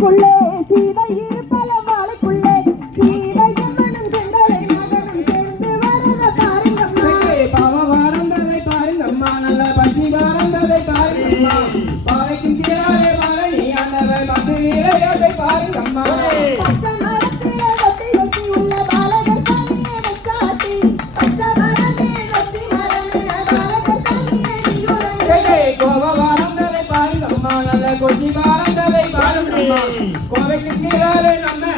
புள்ளே சீதையே. కోవిడ్ నిరాలే నమ్మే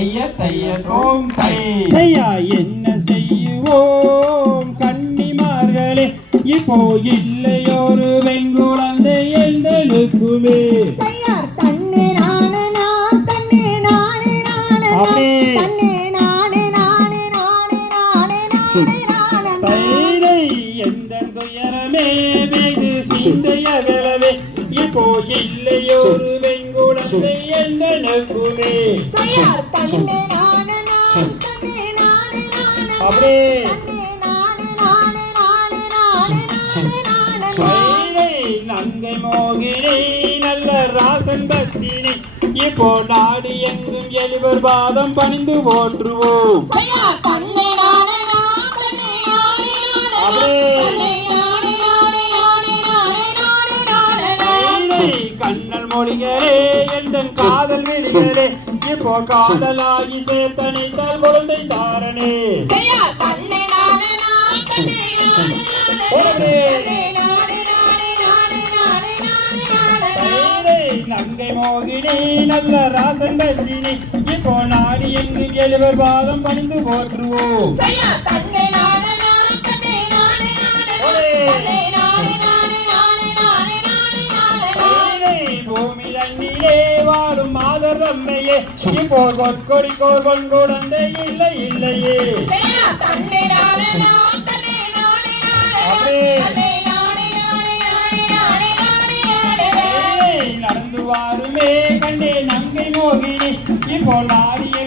தைய தையகோம் தை தையா என்ன செய்வோம்? கன்னிமார்களே இப்போ இல்லை வெங்குழந்தை எழுந்தலுக்குமே சையா தன்னை நானே நான் தன்னை நானே நானே அப்படியே தன்னை நங்கை மோகினி நல்ல ராசன் பத்தினி இப்போ நாடு எங்கும் எழுவர் பாதம் பணிந்து ஓற்றுவோம் அப்படியே மொழிகளே எந்தன் காதல் விழிகளே இப்போ காதலாகி சேர்த்தனைத்தால் குழந்தை தாரணே நங்கை மோகினி நல்ல ராசன் பஞ்சினி இப்போ நாடு எங்கும் எழுவர் பாதம் பணிந்து போற்றுவோம் தம்மையே. ஸ்ரீ போர்வன் கொடி கோர்வன் குழந்தை இல்லை இல்லையே. நடந்து வாருமே கண்டே நங்கை மோகினி. இப்போ நாடியே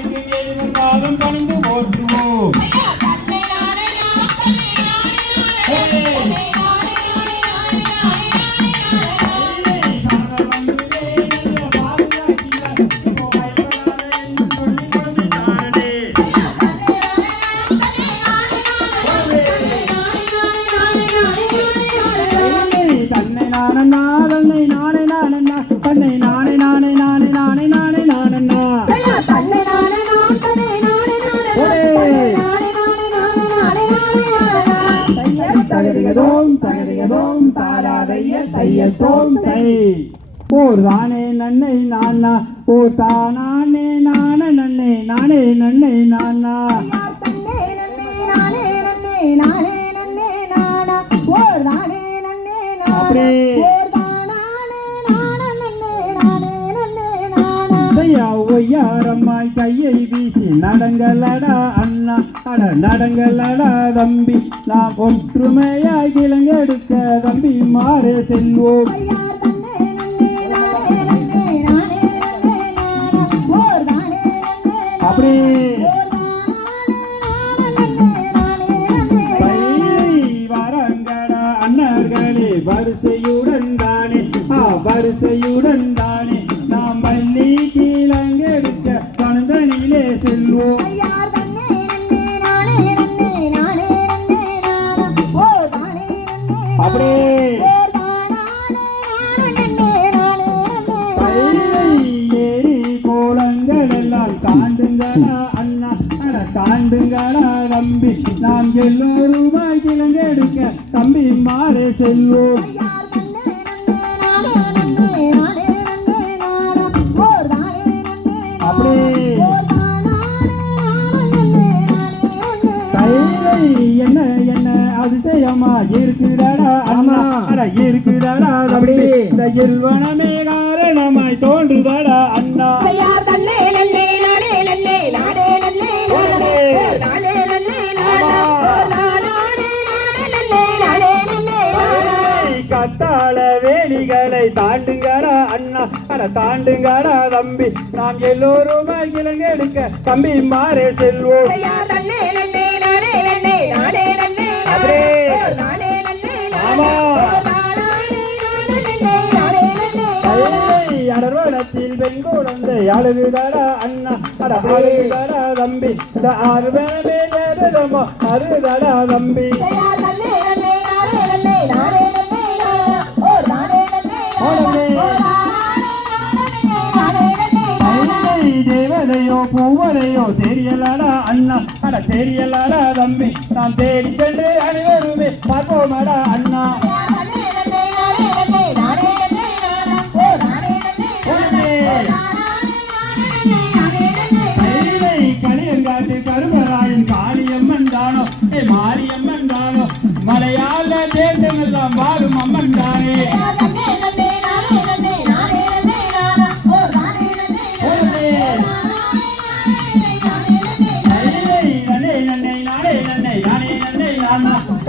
செய்யவும் தாராதைய செய்யத்தோம் செய் ஓர் தானே நன்னை நானா ஓ தானே நான நன்னை நானே நன்னை நானா. அப்படியே. தாராளமாய் கையை வீசி நடங்களடா அண்ணா அட நடங்களடா தம்பி நாம் ஒற்றுமையாய் கிளங்கெடுக்க தம்பி மாறு செல்வோம் அப்படியே வெல்லும் ரூபாய் கிழங்கெடுக்க தம்பி மாறே செல்வோம். என்ன என்ன அதிசயமா இருக்குதாடா அண்ணா. இருக்குதாடா அப்படி இந்த காத்தால வேலிகளை தாண்டுங்கடா அண்ணா. அட தாண்டுங்கடா தம்பி. நாம் எல்லோரும் இலங்கெடுக்க தம்பி மாறே செல்வோம். ஆமா. அடர்வனத்தில் வெண்குழந்தை அழுகுதடா அண்ணா. அட அழுகுதடா தம்பி. இந்த ஆர்வமே அருதடா தம்பி. தேவதையோ பூவதையோ தெரியலடா அண்ணா அட தெரியலடா தம்பி நான் தேடி சென்று அனைவருமே பார்ப்போமடா அண்ணா. கலியங்காட்டு கருமராயன் காளியம்மன் தானோ மாரியம்மன் தானோ மலையாள தேசமெல்லாம் வாழும்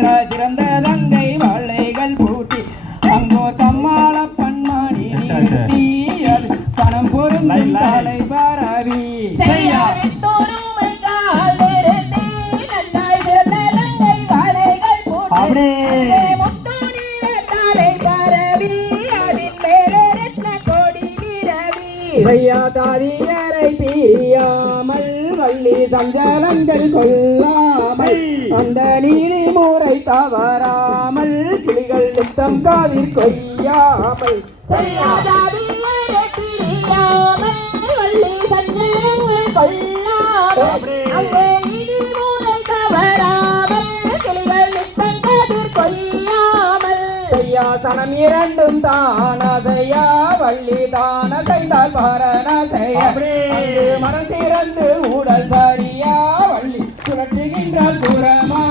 நன்றாய் சிறந்த வையாதாரியரை தீயாமல் வள்ளி சஞ்சலங்கள் கொல்லாமல் அந்த நீதி முறை தவறாமல் கிளிகள் சுத்தம் காதில் கொய்யாமல். கொள்ளாமல் தனம் இரண்டும் தானதையா வள்ளி தான செய்தால் பாரணதைய மரம் திறந்து உடல் சரியா வள்ளி. புரட்டுகின்றால் புறமா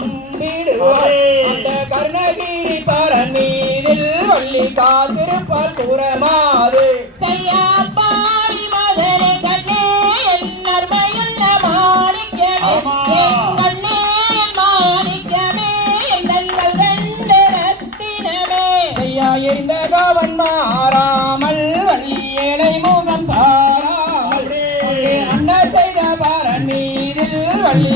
கும்பிடுவார் அந்த கருணகிரி பரன் மீதில் வள்ளி காத்திருப்பார் கூறமாது எரிந்த காவன் மாறாமல் வள்ளி ஏனை முகம் பாராமல். அண்ணா செய்த பாரன் மீதில் வள்ளி